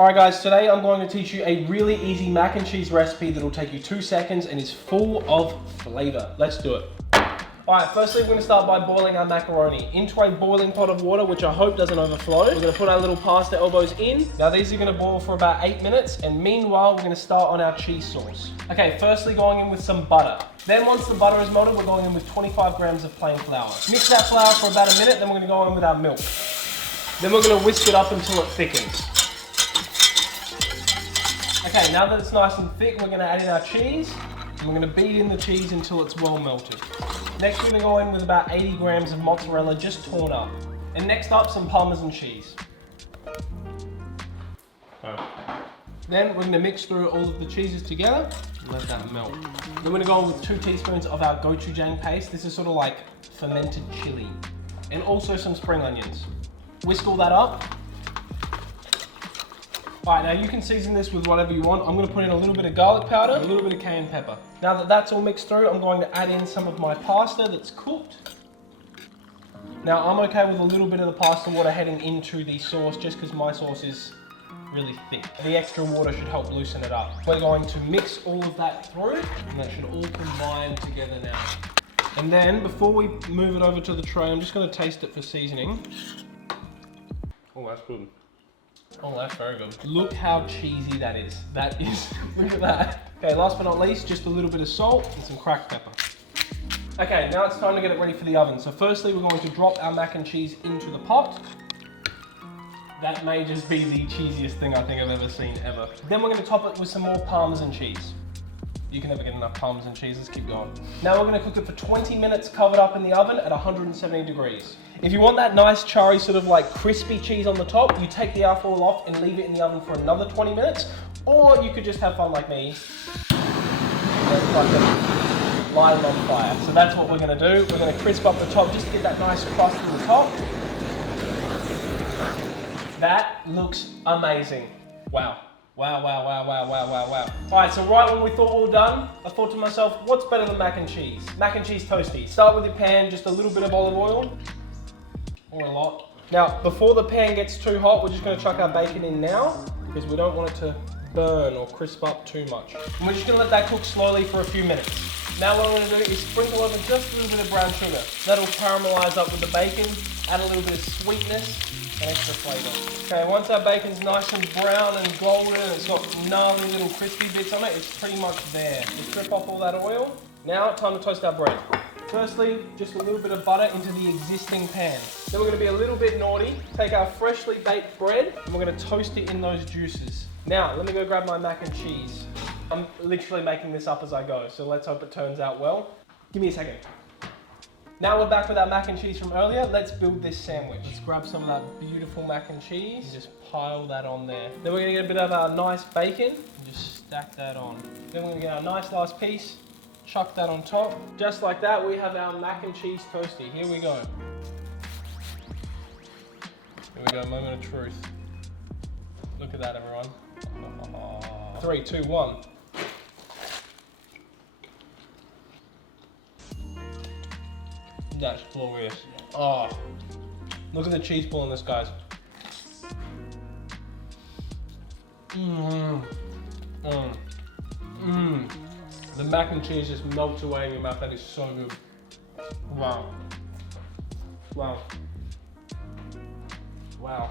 Alright guys, today I'm going to teach you a really easy mac and cheese recipe that will take you 2 seconds and is full of flavor. Let's do it. Alright, firstly we're going to start by boiling our macaroni into a boiling pot of water, which I hope doesn't overflow. We're going to put our little pasta elbows in. Now these are going to boil for about 8 minutes, and meanwhile we're going to start on our cheese sauce. Okay, firstly going in with some butter. Then once the butter is melted, we're going in with 25 grams of plain flour. Mix that flour for about a minute, then we're going to go in with our milk. Then we're going to whisk it up until it thickens. Okay, now that it's nice and thick, we're going to add in our cheese, and we're going to beat in the cheese until it's well melted. Next we're going to go in with about 80 grams of mozzarella just torn up. And next up, some parmesan cheese. Then we're going to mix through all of the cheeses together and let that melt. Then we're going to go in with 2 teaspoons of our gochujang paste. This is sort of like fermented chili. And also some spring onions. Whisk all that up. Alright, now you can season this with whatever you want. I'm going to put in a little bit of garlic powder, a little bit of cayenne pepper. Now that that's all mixed through, I'm going to add in some of my pasta that's cooked. Now I'm okay with a little bit of the pasta water heading into the sauce just because my sauce is really thick. The extra water should help loosen it up. We're going to mix all of that through, and that should all combine together now. And then before we move it over to the tray, I'm just going to taste it for seasoning. Oh, that's good. Oh, that's very good. Look how cheesy that is. That is, look at that. Okay, last but not least, just a little bit of salt and some cracked pepper. Okay, now it's time to get it ready for the oven. So firstly, we're going to drop our mac and cheese into the pot. That may just be the cheesiest thing I think I've ever seen ever. Then we're going to top it with some more parmesan cheese. You can never get enough parmesan cheese, let's keep going. Now we're going to cook it for 20 minutes covered up in the oven at 170 degrees. If you want that nice charry sort of like crispy cheese on the top, you take the alfoil off and leave it in the oven for another 20 minutes. Or you could just have fun like me. Light it on fire. So that's what we're going to do. We're going to crisp up the top just to get that nice crust in the top. That looks amazing. Wow. Wow, wow, wow, wow, wow, wow, wow. All right, so right when we thought we were done, I thought to myself, what's better than mac and cheese? Mac and cheese toasty. Start with your pan, just a little bit of olive oil, or a lot. Now, before the pan gets too hot, we're just gonna chuck our bacon in now, because we don't want it to burn or crisp up too much. And we're just gonna let that cook slowly for a few minutes. Now what I'm gonna do is sprinkle over just a little bit of brown sugar. That'll caramelize up with the bacon, add a little bit of sweetness, and extra flavour. Okay, once our bacon's nice and brown and golden and it's got gnarly little crispy bits on it, it's pretty much there. We strip off all that oil. Now, time to toast our bread. Firstly, just a little bit of butter into the existing pan. Then we're going to be a little bit naughty, take our freshly baked bread and we're going to toast it in those juices. Now, let me go grab my mac and cheese. I'm literally making this up as I go, so let's hope it turns out well. Give me a second. Now we're back with our mac and cheese from earlier. Let's build this sandwich. Let's grab some of that beautiful mac and cheese and just pile that on there. Then we're gonna get a bit of our nice bacon and just stack that on. Then we're gonna get our nice last piece, chuck that on top. Just like that, we have our mac and cheese toasty. Here we go. Here we go, moment of truth. Look at that, everyone. 3, 2, 1. That's glorious. Oh, look at the cheese pull in this, guys. The mac and cheese just melts away in your mouth. That is so good. Wow. Wow. Wow.